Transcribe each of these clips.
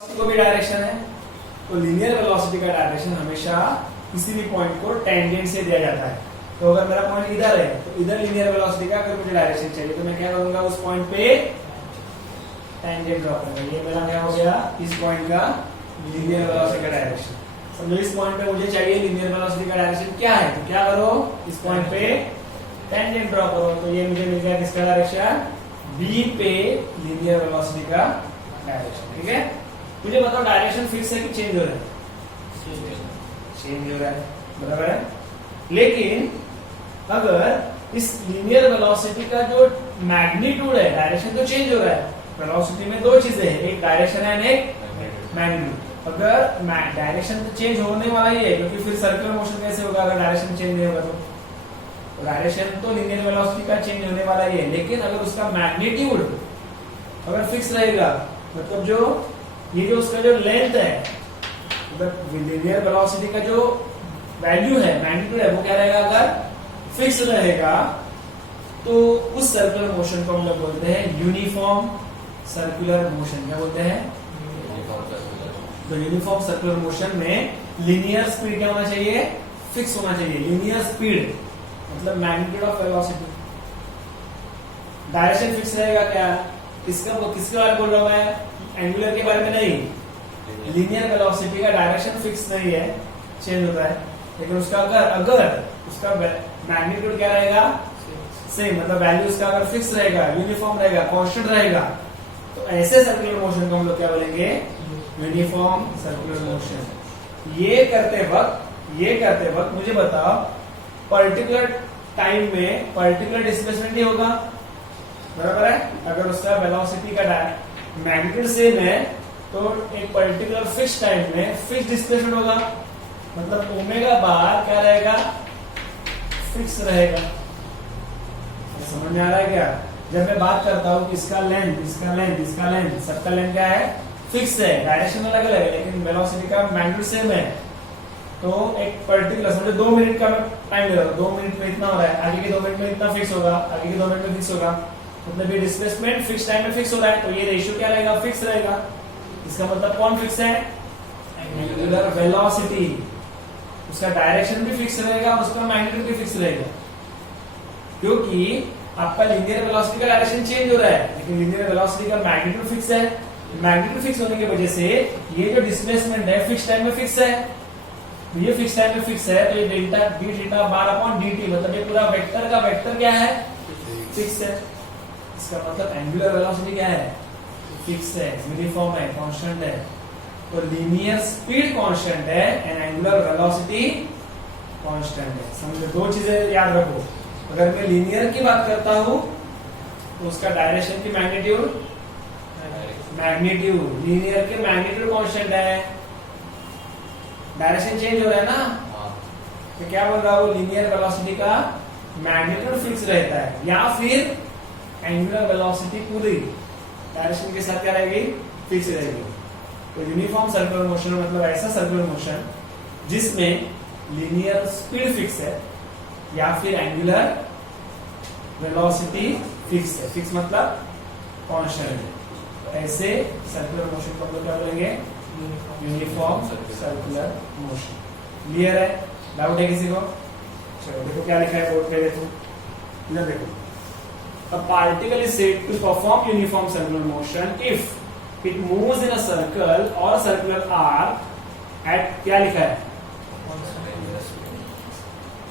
को भी डायरेक्शन है, तो लीनियर वेलोसिटी का डायरेक्शन हमेशा किसी भी पॉइंट को टेंजेंट से दिया जाता है। तो अगर मेरा पॉइंट इधर है तो इधर लीनियर वेलोसिटी का अगर मुझे डायरेक्शन चाहिए तो मैं क्या करूंगा, उस पॉइंट पे टेंजेंट ड्रॉ करूंगा। ये मेरा क्या हो गया, इस पॉइंट का लीनियर वेलोसिटी का डायरेक्शन। समझो इस पॉइंट पे मुझे चाहिए लीनियर वेलोसिटी का डायरेक्शन क्या है, तो क्या करो, इस पॉइंट पे टेंजेंट ड्रॉ करो। तो ये मुझे मिल गया किसका डायरेक्शन, बी पे लीनियर वेलोसिटी का डायरेक्शन। ठीक है, मुझे बताओ डायरेक्शन फिक्स है कि चेंज हो रहा है? चेंज हो रहा है, बराबर है। लेकिन अगर इस लीनियर वेलोसिटी का जो मैग्नीट्यूड है, डायरेक्शन तो चेंज हो रहा है। वेलोसिटी में दो चीजें हैं, एक डायरेक्शन है एक मैग्नीट्यूड। अगर डायरेक्शन तो चेंज होने वाला ही है, क्योंकि फिर सर्कुलर मोशन कैसे होगा अगर डायरेक्शन चेंज नहीं होगा तो डायरेक्शन तो लीनियर वेलोसिटी का चेंज होने वाला ही है। लेकिन अगर उसका मैग्नीट्यूड अगर फिक्स रहेगा, मतलब जो ये जो उसका जो लेंथ है, मतलब लीनियर वेलोसिटी का जो वैल्यू है, मैग्नीट्यूड है, वो क्या रहेगा, अगर फिक्स रहेगा तो उस सर्कुलर मोशन को हम लोग बोलते हैं यूनिफॉर्म सर्कुलर मोशन। क्या बोलते हैं? तो यूनिफॉर्म सर्कुलर मोशन में लीनियर स्पीड क्या होना चाहिए, फिक्स होना चाहिए। लीनियर स्पीड मतलब magnitude of velocity. Direction fix रहेगा क्या, किसके बारे में बोल रहा हूं मैं, एंगुलर के बारे में नहीं। लीनियर वेलोसिटी का डायरेक्शन फिक्स नहीं है, चेंज होता है। लेकिन उसका अगर उसका मैग्नीट्यूड क्या रहेगा, सेम, मतलब वैल्यू उसका अगर फिक्स रहेगा, यूनिफॉर्म रहेगा, कांस्टेंट रहेगा, तो ऐसे सर्कुलर मोशन को हम लोग क्या बोलेंगे, यूनिफॉर्म सर्कुलर मोशन। ये करते वक्त मुझे बताओ, पर्टिकुलर टाइम में पर्टिकुलर डिस्प्लेसमेंट ही होगा, बराबर है। अगर उसका वेलोसिटी का मैग्नीट्यूड सेम है तो एक पर्टिकुलर फिक्स टाइम में फिक्स डिस्प्लेसमेंट होगा, मतलब ओमेगा बार क्या रहेगा, फिक्स रहेगा। समझ में आ रहा है क्या? जब मैं बात करता हूँ कि इसका लेंथ सबका लेंथ क्या है, फिक्स है, डायरेक्शन अलग अलग है, लेकिन वेलोसिटी का मैग्नीट्यूड सेम है, तो एक पर्टिकुलर समझो 2 मिनट का मैं टाइम ले रहा हूँ, 2 मिनट में इतना हो रहा है, आगे के 2 मिनट में इतना फिक्स होगा, आगे के 2 मिनट में फिक्स होगा, मतलब ये डिस्प्लेसमेंट फिक्स टाइम में फिक्स हो रहा है, तो ये रेशियो क्या रहेगा, फिक्स रहेगा। इसका मतलब कौन फिक्स है, एंगुलर वेलोसिटी। उसका डायरेक्शन भी फिक्स रहेगा और उसका मैग्नीट्यूड भी फिक्स रहेगा, क्योंकि आपका लीनियर वेलोसिटी का डायरेक्शन चेंज हो रहा है, लेकिन लीनियर वेलोसिटी का मैग्नीट्यूड फिक्स है। मैग्नीट्यूड फिक्स होने की वजह से ये जो डिस्प्लेसमेंट है फिक्स टाइम में फिक्स है, तो ये फिक्स टाइम में फिक्स है, तो ये delta D theta bar upon D T, मतलब ये पूरा वेक्टर का वेक्टर क्या है, फिक्स है। इसका मतलब एंगुलर वेलोसिटी क्या है, फिक्स है, यूनिफॉर्म है, कांस्टेंट है। तो लीनियर स्पीड कांस्टेंट है एंड एंगुलर वेलोसिटी कांस्टेंट है। समझो, दो चीजें याद रखो। अगर मैं लीनियर की बात करता हूं तो उसका डायरेक्शन की मैग्नीट्यूड लीनियर के मैग्नीट्यूड कांस्टेंट है, डायरेक्शन चेंज हो रहा है ना, तो क्या बोल रहा हूं, लीनियर वेलोसिटी का मैग्नीट्यूड फिक्स रहता है, या फिर एंगुलर वेलोसिटी पूरी डायरेक्शन के साथ क्या रहेगी, फिक्स रहेगी। तो यूनिफॉर्म सर्कुलर मोशन मतलब ऐसा सर्कुलर मोशन जिसमें लीनियर स्पीड फिक्स है या फिर एंगुलर वेलोसिटी फिक्स है। फिक्स मतलब कांस्टेंट है। ऐसे सर्कुलर मोशन को हम लोग क्या बोलेंगे, यूनिफॉर्म सर्कुलर मोशन। क्लियर है? डाउट है किसी को? चलो देखो क्या लिखा है बोर्ड पे, देखो इधर देखो। A particle is said to perform uniform circular motion if it moves in a circle or a circular arc at, क्या लिखा है,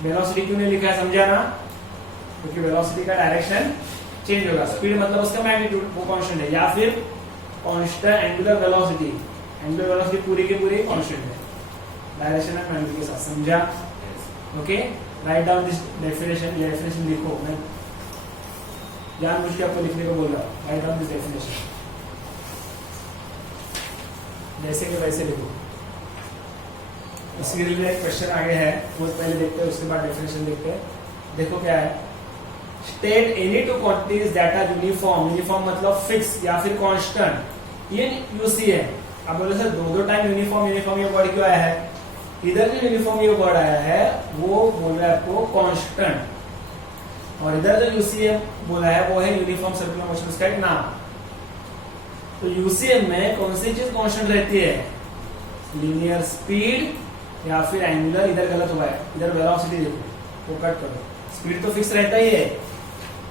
वेलोसिटी क्यों नहीं लिखा है, समझा ना? क्योंकि वेलोसिटी का डायरेक्शन चेंज होगा, स्पीड मतलब उसका मैग्नीट्यूड वो कांस्टेंट है, या फिर कांस्टेंट एंगुलर वेलोसिटी पूरी की पूरी कांस्टेंट है, डायरेक्शन एंड मैग्नीट्यूड के साथ। समझा? Okay, write down this definition लिखो। मैं जानबूझ के आपको लिखने को बोल रहा हूं, राइट डाउन दिस डेफिनेशन, जैसे कि वैसे लिखो। इसके लिए एक क्वेश्चन आगे है, वो पहले देखते हैं, उसके बाद डेफिनेशन देखते हैं। देखो क्या है, state any two quantities that are uniform मतलब फिक्स या फिर कांस्टेंट इन यूसी है। आप बोले सर दो टाइम यूनिफॉर्म ये वर्ड क्यों आया है? इधर जो यूनिफॉर्म ये वर्ड आया है वो बोल रहा है आपको कांस्टेंट, और इधर जो यूसीएम बोला है वो है यूनिफॉर्म सर्कुलर मोशन, उसका एक नाम। तो यूसीएम में कौन सी चीज कांस्टेंट रहती है? लीनियर स्पीड या फिर एंगुलर। इधर गलत हुआ है, इधर वेलोसिटी देखो, वो कट करो। स्पीड तो फिक्स रहता ही है,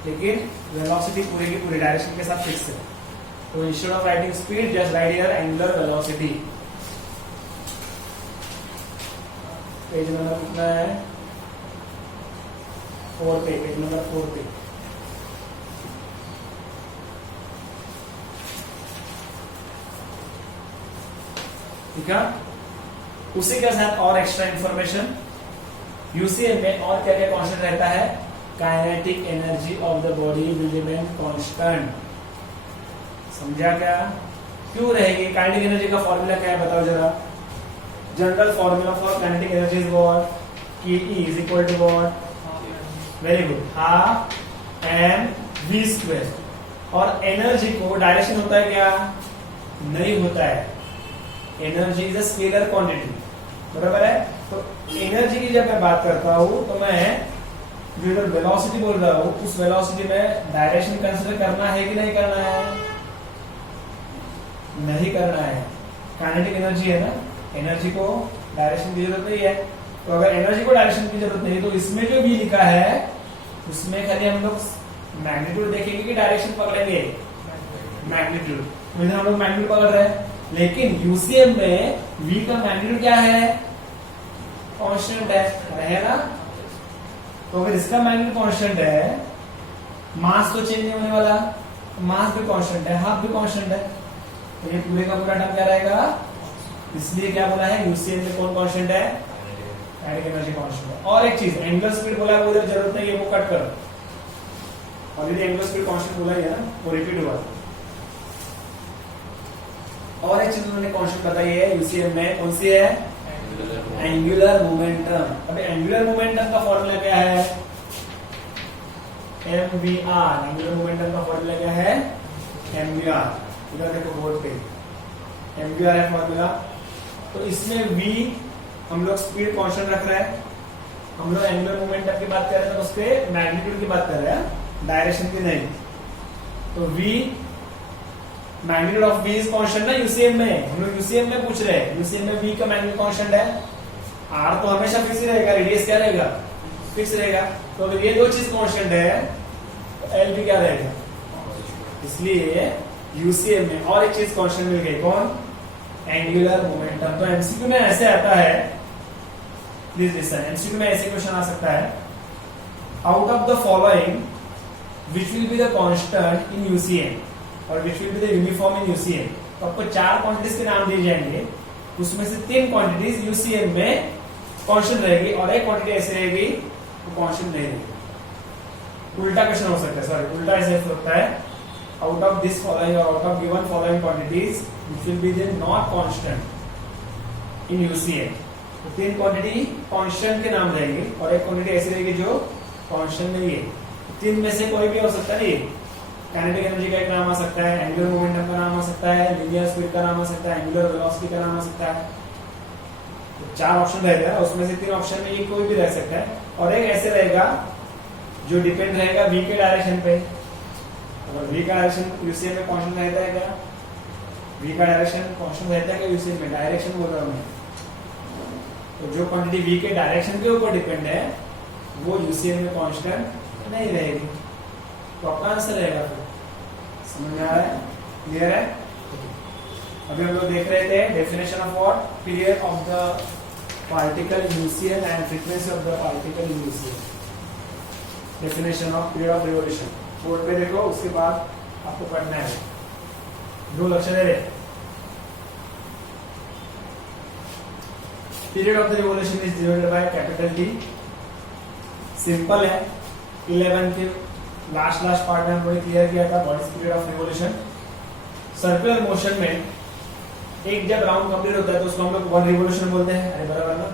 लेकिन वेलोसिटी पूरे की पूरी डायरेक्शन के साथ फिक्स है। तो instead of writing speed just right here angular velocity. Page number कितना है? 4 पे, पेज नंबर 4 पे। ठीक है। उसी के साथ और एक्स्ट्रा इंफॉर्मेशन, यूसीएम में और क्या क्या कांस्टेंट रहता है? Kinetic energy of the body will remain constant. समझा क्या? क्यों रहेगी? काइनेटिक एनर्जी का फॉर्मूला क्या है बताओ जरा। General formula for kinetic energy is what? K E is equal to what? Very good, half M V square. और एनर्जी को डायरेक्शन होता है क्या? नहीं होता है। Energy is a scalar quantity, बराबर है। तो एनर्जी की जब मैं बात करता हूं तो मैं जो इधर वेलोसिटी बोल रहा हूं, उस वेलोसिटी में डायरेक्शन कंसीडर करना है कि नहीं करना है? नहीं करना है। काइनेटिक एनर्जी है ना, एनर्जी को डायरेक्शन की जरूरत नहीं है। तो अगर एनर्जी को डायरेक्शन की जरूरत नहीं, तो इसमें जो भी लिखा है उसमें खाली हम लोग मैग्नीट्यूड देखेंगे कि डायरेक्शन पकड़ेंगे? मैग्नीट्यूड। तो इधर हम लोग मैग्नीट्यूड पकड़ रहे हैं, लेकिन यूसीएम में v का मैग्नीट्यूड क्या है? कांस्टेंट है ना। तो अगर इसका मैग्नीट्यूड कांस्टेंट है, मास तो चेंज नहीं होने वाला, मास भी कांस्टेंट है, हाफ भी कांस्टेंट है, तो ये पूरे का पूरा टर्म क्या रहेगा? इसलिए क्या बोला है? यूसीएम में कौन कांस्टेंट है? काइनेटिक एनर्जी कांस्टेंट है। और एक चीज, एंगुलर स्पीड बोला है, वो इधर जरूरत नहीं है, वो कट करो। ऑलरेडी एंगुलर स्पीड कांस्टेंट बोला है ना, वो रिपीट हुआ। और एक चीज उन्होंने कांस्टेंट बताई है यूसीएम में, कौन सी है? Angular momentum. अभी एंगुलर मोमेंटम का फॉर्मूला क्या है? mvr। एंगुलर मोमेंटम का फॉर्मूला क्या है? mvr। इधर देखो बोर्ड पे mvr है फॉर्मूला। तो इसमें v हम लोग स्पीड कांस्टेंट रख रहे हैं, हम लोग एंगुलर मोमेंटम की बात कर रहे हैं, तो उसके मैग्नीट्यूड की बात कर रहे हैं, डायरेक्शन की नहीं। तो v magnitude of v is constant ना यूसीएम में, हम लोग यूसीएम में पूछ रहे हैं। यूसीएम में v का मैग्नीट्यूड कांस्टेंट है, r तो हमेशा फिक्स ही रहेगा, रेडियस क्या रहेगा? फिक्स रहेगा। तो अगर ये दो चीज कांस्टेंट है तो l भी क्या रहेगा? इसलिए यूसीएम में और एक चीज कांस्टेंट मिल गई, कौन? Angular momentum. तो एमसीक्यू में ऐसे आता है, प्लीज लिसन, एमसीक्यू में ऐसे क्वेश्चन आ सकता है, out of the following which will be the constant in UCM और which will be the uniform in UCM. तो आपको 4 क्वांटिटीज के नाम दिए जाएंगे, उसमें से 3 क्वांटिटीज यूसीएम में कांस्टेंट रहेगी और एक क्वांटिटी ऐसी रहेगी वो कांस्टेंट नहीं रहेगी। उल्टा क्वेश्चन हो सकता है, सॉरी उल्टा ऐसे हो सकता है, आउट ऑफ दिस फॉलोइंग और out of given following quantities which will be the not constant in UCM. तो 3 क्वांटिटी कांस्टेंट के नाम रहेंगे और एक क्वांटिटी ऐसी रहेगी जो कांस्टेंट नहीं है। 3 में से कोई भी हो सकता है। काइनेटिक एनर्जी का एक नाम आ सकता है, एंगुलर मोमेंटम का नाम आ सकता है, लीनियर स्पीड का नाम आ सकता है, एंगुलर वेलोसिटी का नाम आ सकता है। तो 4 ऑप्शन रहेगा, उसमें से 3 ऑप्शन में ये कोई भी रह सकता है और एक ऐसे रहेगा जो डिपेंड रहेगा v के डायरेक्शन पे। अगर v का डायरेक्शन यूसीएम में कांस्टेंट रहता है क्या? v का डायरेक्शन कांस्टेंट रहता है क्या यूसीएम में? डायरेक्शन बोल रहा हूं मैं। तो जो क्वांटिटी v के डायरेक्शन के ऊपर डिपेंड है वो यूसीएम में कांस्टेंट नहीं रहेगी। तो आपका आंसर रहेगा। फिर समझ में आ रहा है? क्लियर है? अभी हम लोग देख रहे थे definition of what? Period of the particle in UCM and frequency of the particle in UCM. Definition of period of revolution board पे देखो, उसके बाद आपको पढ़ना है। दो लक्ष्य दे रहे। Period of the revolution is divided by capital T। Simple है, 11 के लास्ट पार्ट में हमने क्लियर किया था what is period of revolution. Circular motion में एक जब राउंड कंप्लीट होता है तो उसको हम लोग 1 रिवोल्यूशन बोलते हैं। अरे बराबर ना?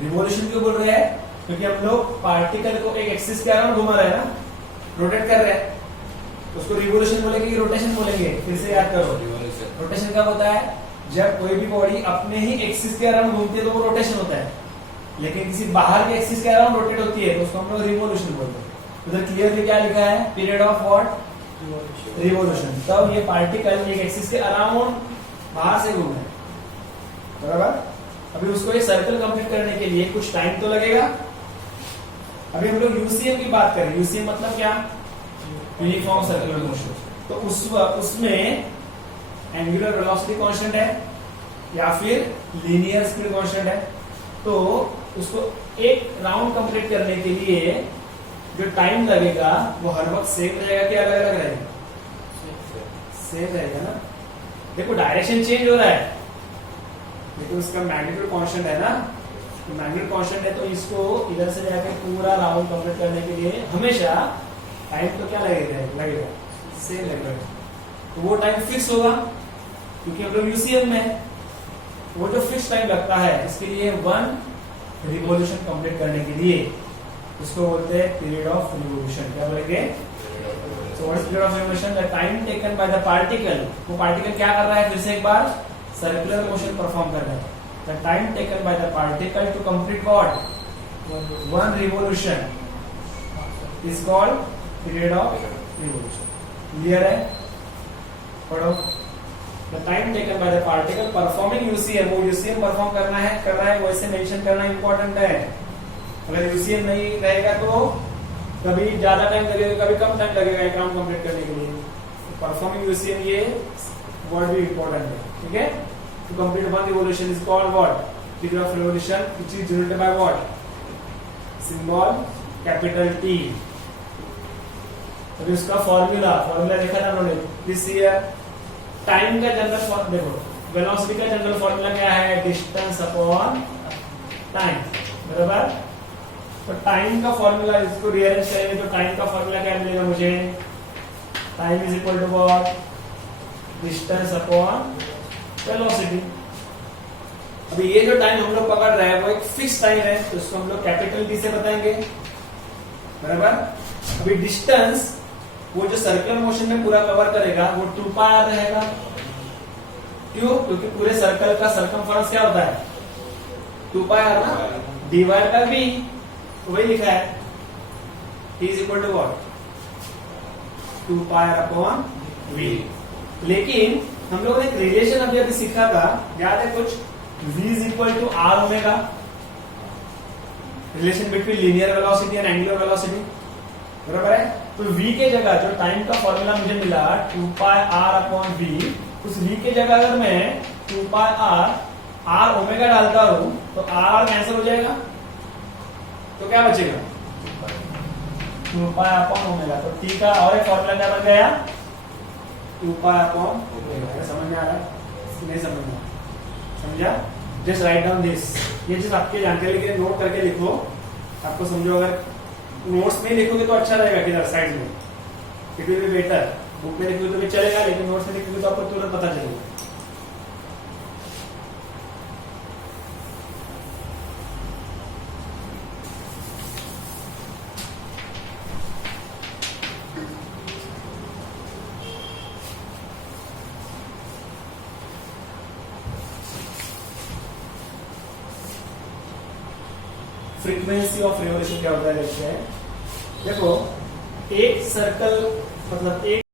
रिवोल्यूशन क्यों बोल रहे हैं? क्योंकि हम लोग पार्टिकल को एक एक्सिस के अराउंड घुमा रहे हैं ना, रोटेट कर रहे हैं, तो उसको रिवोल्यूशन बोलेंगे कि रोटेशन बोलेंगे? फिर से याद करो, रोटेशन कब होता है? जब कोई भी बॉडी अपने ही एक्सिस के अराउंड घूमती है तो वो रोटेशन होता है, लेकिन किसी बाहर के एक्सिस के अराउंड रोटेट होती है तो उसको हम लोग रिवोल्यूशन बोलते हैं। उधर क्लियरली क्या लिखा है? Period of what? रिवोल्यूशन, तब ये पार्टिकल एक एक्सिस के अराउंड बाहर से घूमे, बराबर। अभी उसको ये सर्कल कंप्लीट करने के लिए कुछ टाइम तो लगेगा। अभी हम लोग यूसीएम की बात करें, यूसीएम मतलब क्या, यूनिफॉर्म सर्कुलर मोशन। तो उसमें एंगुलर वेलोसिटी कांस्टेंट है या फिर लीनियर स्पीड कांस्टेंट है। तो उसको एक राउंड कंप्लीट करने के लिए जो टाइम लगेगा वो हर वक्त सेम रहेगा कि अलग अलग रहेगा? सेम रहेगा ना। देखो डायरेक्शन चेंज हो रहा है लेकिन उसका मैग्नीट्यूड कांस्टेंट है ना, तो मैग्नीट्यूड कांस्टेंट है, तो इसको इधर से जाके पूरा राउंड कंप्लीट करने के लिए हमेशा टाइम तो क्या लगेगा सेम लगेगा। तो वो टाइम फिक्स होगा क्योंकि हम लोग यूसीएम में है। वो जो फिक्स टाइम लगता है इसके लिए वन रिवॉल्यूशन कंप्लीट करने के लिए उसको बोलते हैं पीरियड ऑफ रिवॉल्यूशन। क्या बोलेंगे? So what is period of revolution? The time taken by the particle. वो पार्टिकल क्या कर रहा है? फिर से एक बार सर्कुलर मोशन परफॉर्म कर रहा है। The time taken by the particle to complete what? One revolution is called period of revolution. Clear है? पढ़ो। The time taken by the particle performing UCM, वो UCM परफॉर्म कर रहा है वैसे मेंशन करना इंपॉर्टेंट है। अगर UCM नहीं रहेगा तो कभी ज्यादा टाइम लगेगा, कभी कम टाइम लगेगा एक राउंड कंप्लीट करने के लिए। परफॉर्मिंग UCM ये वर्ड भी इंपॉर्टेंट है, ठीक है। To complete one revolution is called what? Period of revolution which is denoted by what? Symbol capital T। अभी उसका फॉर्मूला देखा था हमने दिस ईयर। टाइम का जनरल देखो, वेलोसिटी का जनरल फॉर्मूला क्या है? डिस्टेंस अपॉन टाइम, बराबर। तो टाइम का फॉर्मूला इसको रीअरेंज करेंगे तो टाइम का फॉर्मूला क्या मिलेगा मुझे? Time is equal to what? Distance upon velocity. अभी ये जो टाइम हम लोग पकड़ रहे हैं वो एक फिक्स टाइम है, तो इसको हम लोग कैपिटल टी से बताएंगे, बराबर। अभी डिस्टेंस वो जो सर्कुलर मोशन में पूरा कवर करेगा वो 2πr रहेगा। क्यों? क्योंकि पूरे सर्कल का सरकमफेरेंस क्या होता है? 2πr ना, डिवाइड बाय v, वही लिखा है t is equal to what? 2πr upon v। लेकिन हम लोगों ने एक रिलेशन अभी सीखा था, याद है कुछ? v is equal to r omega, relation between linear velocity and angular velocity, बराबर है। तो v के जगह जो टाइम का फॉर्मूला मुझे मिला 2πr अपॉन v, उस v के जगह अगर मैं 2πr r ओमेगा डालता हूं तो r कैंसिल हो जाएगा, तो क्या बचेगा? 2π अपॉन ओमेगा। तो t का और एक फॉर्मूला क्या बन गया? 2π अपॉन ओमेगा। समझ में आ रहा है? नहीं समझ में? समझा? Just write down this. ये चीज आपके जानकारी के लिए नोट करके लिखो, आपको समझो। अगर नोट्स में लिखोगे तो अच्छा रहेगा, किधर साइड में, it will be better. Book में लिखोगे तो भी चलेगा, लेकिन नोट्स में लिखोगे तो आपको तुरंत पता चलेगा। फ्रीक्वेंसी ऑफ रिवॉल्यूशन क्या होता है देखते हैं। देखो एक सर्कल मतलब एक